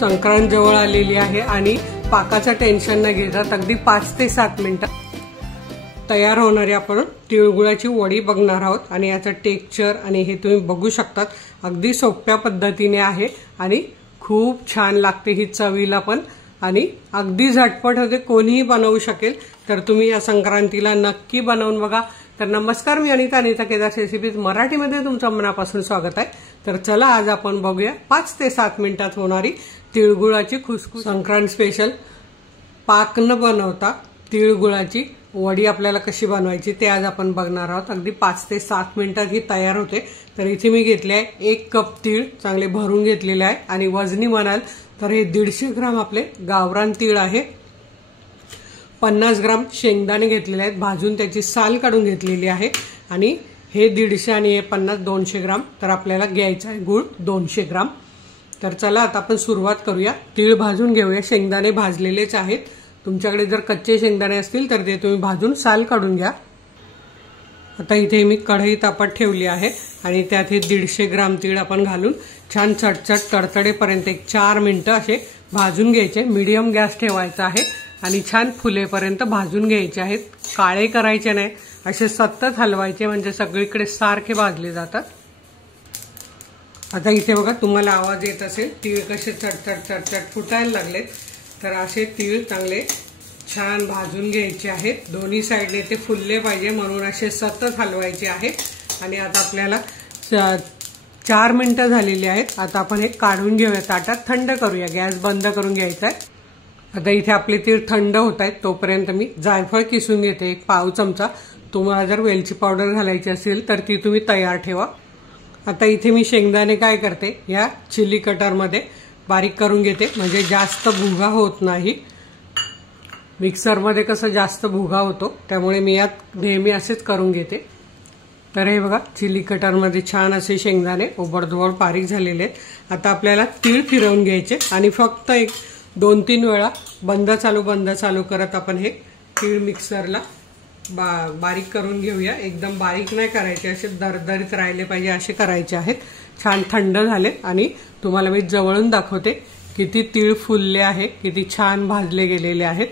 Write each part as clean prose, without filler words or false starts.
संक्रांत जवळ आलेली आहे आणि पाकाचं टेन्शन न घेता अगदी 5 ते 7 मिनिटात तयार होणारी आपण तिळगुळाची वडी बघणार आहोत। आणि याचं टेक्स्चर आणि हे तुम्ही बघू शकतात, अगदी सोप्या पद्धतीने आहे आणि खूप छान लागते ही चवीला पण आणि अगदी झटपट होते, कोणीही बनवू शकेल। तर तुम्ही या संक्रांतीला नक्की बनवून बघा। तर नमस्कार, मी अनिता केदार रेसिपीज मराठीमध्ये तुमचं मनापासून स्वागत आहे। तर चला आज आपण बघूया 5 ते 7 मिनिटात होणारी तिळगुळाची खुसखुस संक्रांत स्पेशल पाक न बनवता तिळगुळाची वडी आपल्याला कशी बनवायची ते आज आपण बघणार आहोत। अगदी 5 ते 7 मिनिटात ही तयार होते। तर इथे मी घेतले आहे 1 कप तीळ, चांगले भरून घेतलेले आहे आणि वजनी म्हणाल तर हे 150 ग्राम आपले गावरान तीळ आहे। 50 ग्राम शेंगदाणे घेतलेले आहेत, भाजून त्याची साल काढून घेतलेली आहे आणि हे 150 आणि हे 50 200 ग्राम तर आपल्याला घ्यायचा आहे गूळ 200 ग्राम। तर चला आता आपण सुरुवात करूया। तीळ भाजून घेऊया, शेंगदाणे भाजलेलेच आहेत, तुमच्याकडे जर कच्चे शेंगदाणे असतील तर ते तुम्ही भाजून साल काढून घ्या। आता इथे मी कढई तापत ठेवली आहे आणि त्यात हे 150 ग्राम तीळ आपण घालून छान चटचट तडतडेपर्यंत 4 मिनिटं असे भाजून घ्यायचे। मीडियम गॅस ठेवायचा आहे आणि छान फुलेपर्यंत भाजून घ्यायचे आहेत, काळे करायचे नाही, असे सतत हलवायचे म्हणजे सगळीकडे सारखे भाजले जातात। आता इथे बघा तुम्हाला आवाज येत असेल, तीळ कसे चटचट चटचट फुटायला लागलेत। तर असे तीळ चांगले छान भाजून घ्यायचे आहेत, दोन्ही साईडने ते फुलले पाहिजे म्हणून असे सतत हलवायचे आहेत। आणि आता आपल्याला 4 मिनिटं झालेली आहेत। आता आपण हे काढून घेऊया ताटात, थंड करूया, गॅस बंद करून घ्यायचा आहे। आता इथे आपले तीळ थंड होत आहेत, तोपर्यंत मी जायफळ किसून घेते 1 पाव चमचा। तुम्हाला जर वेलची पावडर घालायची असेल तर ती तुम्ही तयार ठेवा। आता इथे मी शेंगदाणे काय करते, या चिली कटरमध्ये बारीक करून घेते म्हणजे जास्त भुगा होत नाही। मिक्सरमध्ये कसं जास्त भुगा होतो, त्यामुळे मी यात नेहमी असेच करून घेते। तर हे बघा चिली कटरमध्ये छान असे शेंगदाणे ओबडधोबड बारीक झालेले आहेत। आता आपल्याला तीळ फिरवून घ्यायचे आणि फक्त 2-3 वेळा बंद चालू करत आपण हे तीळ मिक्सरला बारीक करून घेऊया। एकदम बारीक नाही करायचे, असे दरदरीत राहिले पाहिजे असे करायचे आहेत। छान थंड झाले आणि तुम्हाला मी जवळून दाखवते किती तीळ फुलले आहे, किती छान भाजले गेलेले आहेत।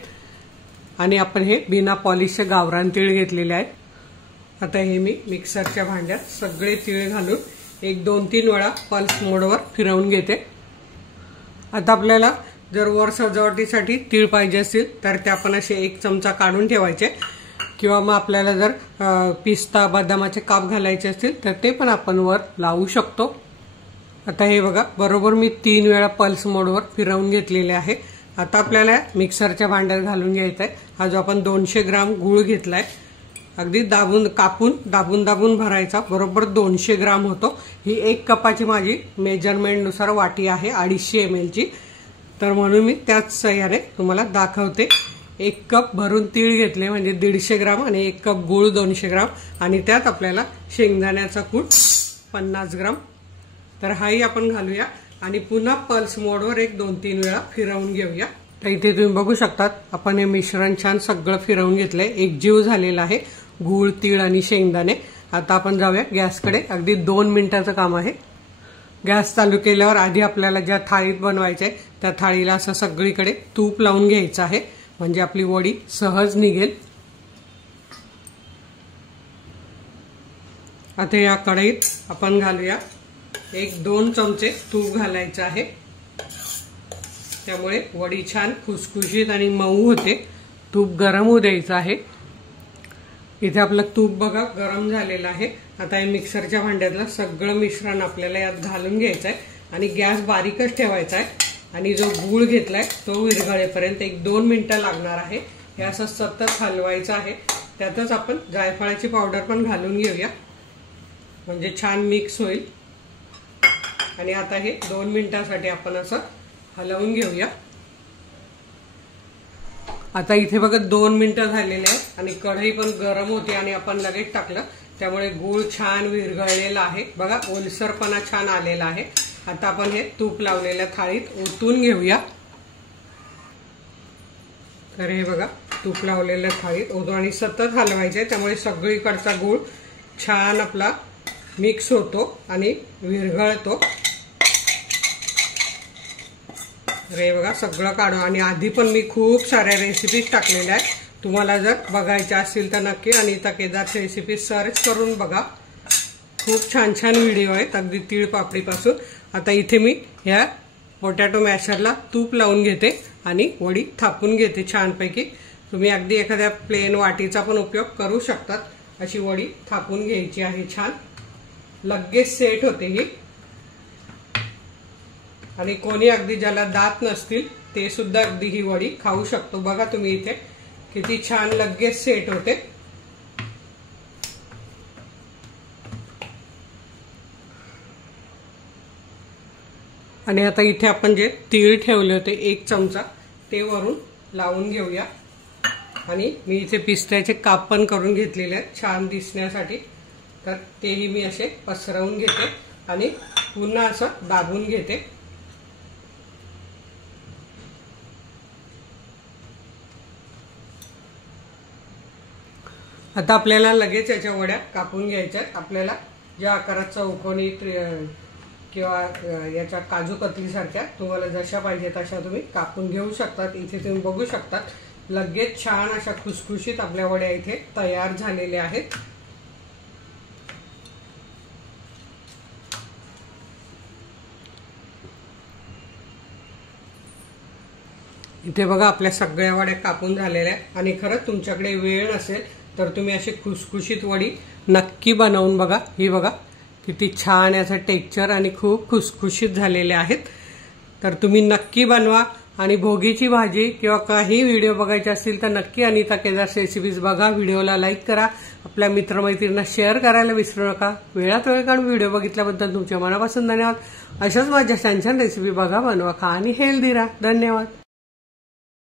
आणि आपण हे बिना पॉलिशचे गावरान तीळ घेतलेले आहेत। आता हे मी मिक्सरच्या भांड्यात सगळे तीळ घालून 1-2-3 वेळा पल्स मोडवर फिरवून घेते। आता आपल्याला जर वर सजावटीसाठी तीळ पाहिजे असतील तर ते आपण असे 1 चमचा काढून ठेवायचे, किंवा मग आपल्याला जर पिस्ता बदामाचे काप घालायचे असतील तर ते पण आपण वर लावू शकतो। आता हे बघा बरोबर मी 3 वेळा पल्स मोडवर फिरवून घेतलेले आहे। आता आपल्याला मिक्सरच्या भांड्यात घालून घ्यायचा आहे हा जो आपण 200 ग्राम गूळ घेतलाय, अगदी दाबून भरायचा, बरोबर 200 ग्राम होतो। ही 1 कपाची माझी मेजरमेंटनुसार वाटी आहे 250 ml ची, तर म्हणून मी त्याच सहाय्याने तुम्हाला दाखवते। 1 कप भरून तीळ घेतले म्हणजे 150 ग्राम आणि 1 कप गूळ 200 ग्राम आणि त्यात आपल्याला शेंगदाण्याचा कूट 50 ग्राम। तर हाही आपण घालूया आणि पुन्हा पल्स मोडवर 1-2-3 वेळा फिरवून घेऊया। तर इथे तुम्ही बघू शकतात आपण हे मिश्रण छान सगळं फिरवून घेतलंय, एकजीव झालेला आहे गूळ तीळ आणि शेंगदाणे। आता आपण जाऊया गॅसकडे, अगदी 2 मिनिटाचं काम आहे। गॅस चालू केल्यावर आधी आपल्याला ज्या थाळीत बनवायचं आहे त्या थाळीला असं सगळीकडे तूप लावून घ्यायचं आहे म्हणजे आपली वडी सहज निघेल। आता या कढईत आपण घालूया 1-2 चमचे तूप घालायचं आहे, त्यामुळे वडी छान खुसखुशीत आणि मऊ होते। तूप गरम होऊ द्यायचं आहे। इथे आपलं तूप बघा गरम झालेलं आहे। आता हे मिक्सरच्या भांड्यातलं सगळं मिश्रण आपल्याला यात घालून घ्यायचं आहे आणि गॅस बारीकच ठेवायचा आहे आणि जो गूळ घेतलाय तो विरघळेपर्यंत 1-2 मिनिटं लागणार आहे। हे असं सतत हलवायचं आहे। त्यातच आपण जायफळाची पावडर पण घालून घेऊया म्हणजे छान मिक्स होईल। आणि आता हे 2 मिनिटांसाठी आपण असं हलवून घेऊया। आता इथे बघा 2 मिनिटं झालेले आहेत आणि कढई पण गरम होती आणि आपण लगेच टाकलं, त्यामुळे गूळ छान विरघळलेला आहे। बघा ओलसरपणा छान आलेला आहे। आता आपण हे तूप लावलेल्या थाळीत ओतून घेऊया। तर हे बघा तूप लावलेल्या थाळीत ओतून आणि सतत हलवायचे, त्यामुळे सगळीकडचा गूळ छान आपला मिक्स होतो आणि विरघळतो। रे बघा सगळं काढून, आणि आधी पण मी खूप साऱ्या रेसिपीज टाकलेल्या आहेत. तुम्हाला जर बघायच्या असतील तर नक्की अनिता केदारची रेसिपी सर्च करून बघा. खूप छान छान व्हिडिओ आहेत अगदी तीळ पापडीपासून. आता इथे मी ह्या पोटॅटो मॅशरला तूप लावून घेते आणि वडी थापून घेते छानपैकी. तुम्ही अगदी एखाद्या प्लेन वाटीचा पण उपयोग करू शकतात. अशी वडी थापून घ्यायची आहे छान. लगेच सेट होते ही. आणि कोणी अगदी ज्याला दात नसतील ते सुद्धा अगदी ही वडी खाऊ शकतो. बघा तुम्ही इथे किती छान लगेच सेट होते. आणि आता इथे आपण जे तीळ ठेवले होते 1 चमचा ते वरून लावून घेऊया. आणि मी इथे पिस्त्याचे काप पण करून घेतलेले आहेत छान दिसण्यासाठी. तर तेही मी असे पसरवून घेते आणि पुन्हा असं दाबून घेते. आता आपल्याला लगेच याच्या वड्या कापून घ्यायच्या आहेत. आपल्याला ज्या आकारात चौकोनी किंवा याच्या काजू कतली सारख्या तुम्हाला जशा पाहिजे तशा तुम्ही कापून घेऊ शकतात. इथे तुम्ही बघू शकतात लगेच छान अशा खुसखुशीत आपल्या वड्या इथे तयार झालेल्या आहेत. इथे बघा आपल्या सगळ्या वड्या कापून झालेल्या. आणि खरंच तुमच्याकडे वेळ नसेल तर तुम्ही अशी खुसखुशीत वडी नक्की बनवून बघा. ही बघा किती छान याचं टेक्स्चर आणि खूप खुसखुशीत झालेले आहेत. तर तुम्ही नक्की बनवा. आणि भोगीची भाजी किंवा काही व्हिडिओ बघायचे असतील तर नक्की अनिता केदार रेसिपीज बघा. व्हिडिओला लाईक करा. आपल्या मित्रमैत्रिणींना शेअर करायला विसरू नका. वेळात वेळ काढून व्हिडिओ बघितल्याबद्दल तुमच्या मनापासून धन्यवाद. अशाच माझ्या छान छान रेसिपी बघा, बनवा, खा आणि हेल्दी राहा. धन्यवाद.